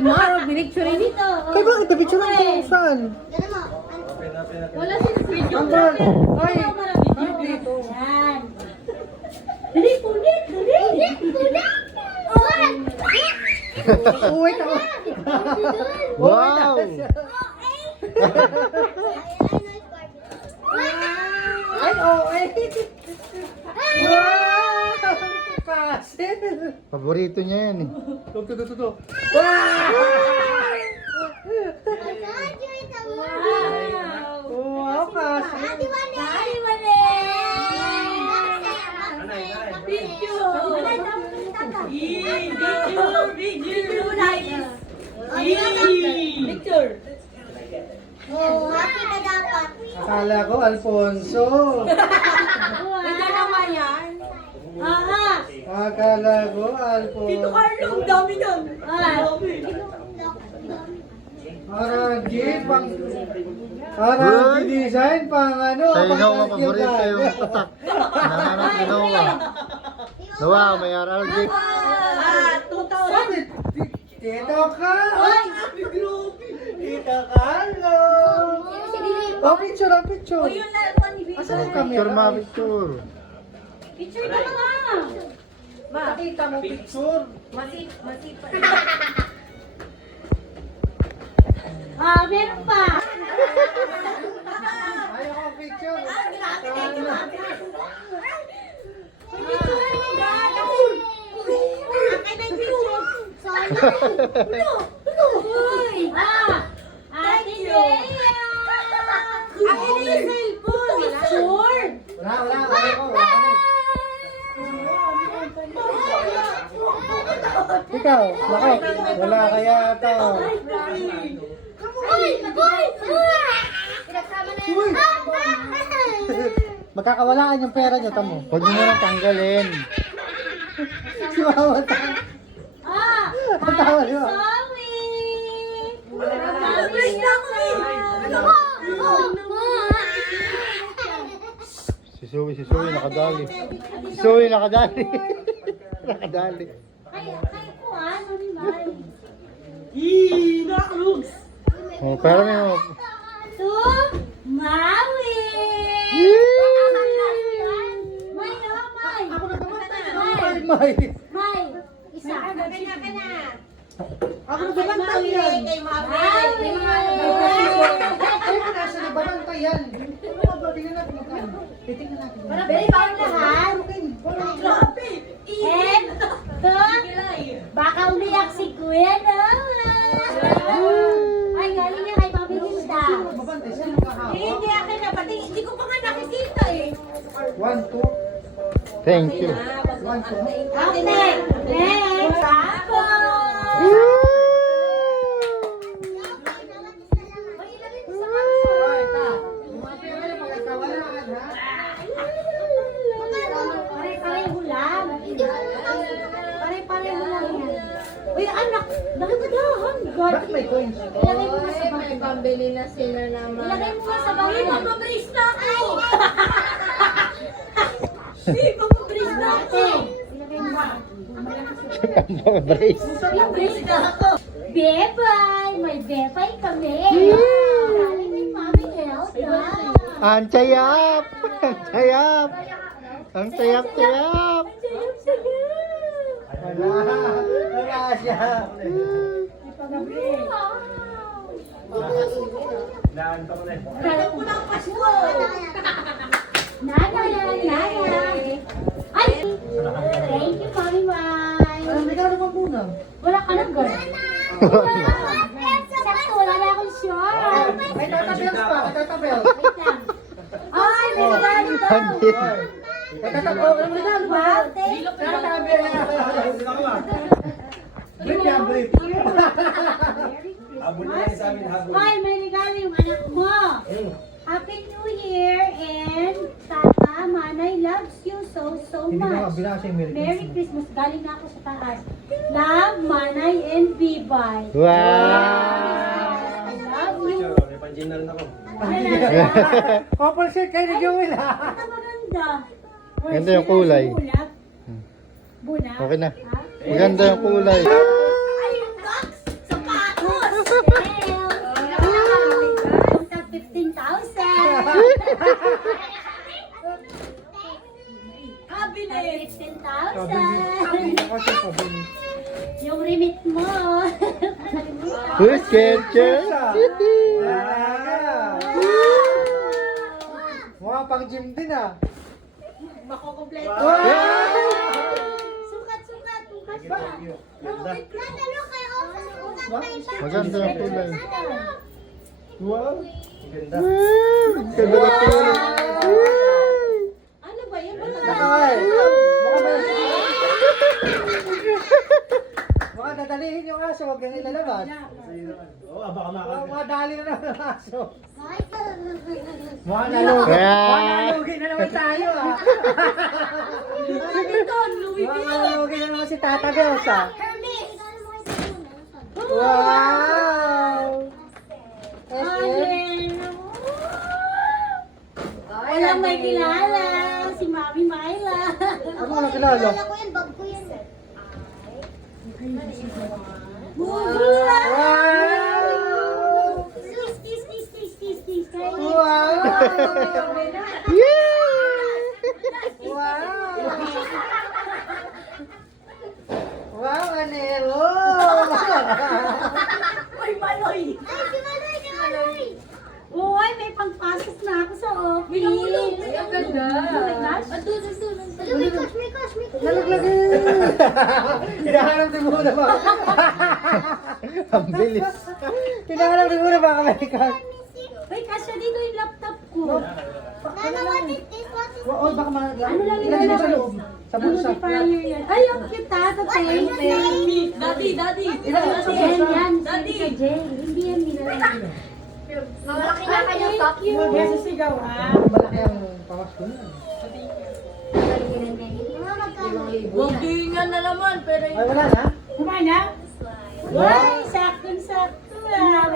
Di mo araw, pinicture ini. Kaya bakit na-picture ko? Saan? Wala siya video. Ambal! Ay! Video dito. Yan. Dali, punit. Uy, ako! Wow! Ay, oh, ay! Wow! Kasil! Paborito niya yan eh. Tuto. Wow, kasil! Picture. Oh, happy na dapat. Akala ko, Alfonso. Ito naman yan. Akala ko, Alfonso. Tito Carlo, ang dami yan. Parang jeep, parang design, pang ano, Sa pang Innova, rescue paborito bag. yung tatak. Nanganap Innova. Wow, may aral jeep. 2,000. Tito Carlo! Tito Carlo! Oh, picture, picture. Yun lang po ni Vito. Asan yung Picture camera? picture. Picture na ka nga. Nakita mo picture. Masip. Meron pa. Ayaw ko picture. Ate Lea! Akin na yung cellphone. Picture. Wala ko. Ikaw, lako. Wala kaya ito. Uy! Magkakawalaan yung pera nyo, tamo. Huwag mo nang tanggalin. Si Mama tayo. Ang tawa niyo. Si Zoe nakadali. Si Zoe nakadali. Nakadali. Oh, pero may Maui! May. May! Isa! Ako na babantay yan. Maui! Ay, nasa na babantay yan. Tingnan natin magkano. Titingnan natin. Very bang lahat? And, baka umiyak si Kuya Noah. Ay, galing niya kay Mami Linda. Babantay siya nakahawak. Hindi akin na, pati hindi ko pa nga nakikita eh. 1, 2. thank you. Okay, next. Ako! Pare-pareho lang. Pare-pareho lang yan. Uy, anak, nakikadahan. Bakit may coins? Ilagay mo na sa May bahay. pambili na sila naman. Ilagay mo na sa bahay. Magpapris na ako! Magpapris na ako! Ilagay mo na. Brace. Magpapris na ako! Bebay! May bebay kami! Galing kay Mami Elsa! Ang tayap! Ang tayap! Ang tayap-tayap! Wala siya. Kala ko ng Pasko! Nana! Ay! Thank you, Mami Mai! Regalo mo muna. Wala ka nang gano'n. Sakto, wala na akong short. May tatabels pa. May tatabels. Wait lang. Ay, may regalo to. May tatabels. Ang regalo ba? Wow, thank you. Brief yan, brief. Ay, may regalo yung anak mo. Happy New Year and Tata, Manay loves you so Hindi ko much. kabila siya yung Merry Merry Christmas. Galing na ako sa taas. Love, Manay, and Bibay. Wow! I love you. Couple shirt kayo ni Joel ha. Ito maganda. Or Ganda yung sila kulay. si Bulag. Bulag? Okay na. Ha? Maganda yung kulay. Ay, yung box! Sa Kasi pabili. Yung remit mo. Who's Skechers? Mga pang gym din ah. Makukumpleto. Sukat. Sukat. Nadalo kayo sa sukat na iba. Maganda ang kulay. Nadalo. Wow. Ganda ng kulay. Ano ba yan? Sakay. Baka dadalihin yung aso, huwag kang ilalabas. Mga dali na naman ang aso. Mga nalugi. Mga nalugi na naman tayo ah. Mga nalugi na naman si Tata Bells ah. Wow! Walang may kilala. Si Mami Myla. Ano ka nakilala? Wala ko yan, bag ko yan. Bugla. Wow! Tis. Wow! Yeah! Wow! Wow, Anero! Uy, Maloy. Ay, si Maloy! Uy, may pangpasok na ako sa office. Ang ganda. Oh my gosh. Hello, may cash. Nalaglagay! Hinahanap din muna ba? Ang bilis. Hinahanap din muna ba American? Uy, kasya dito yung laptop ko. Nana, what is this? What is Oo, baka Ano lang ilagay mo sa ilalagay? loob. Sa bulsa. Notifier yan. Ay, ang cute ha. Sa pen. Daddy. Ilagay mo sa Jen, bulsa. yan. Daddy. Sa Jen. Hindi yan nilalagay. Malaki na kanyang top. Sisigaw ha. Malaki ang pawas ko na. Mga magkano? Wagdingan na naman, pero Ay, wala na? Kumain na? Wow! Ay, saktong-sakto ah.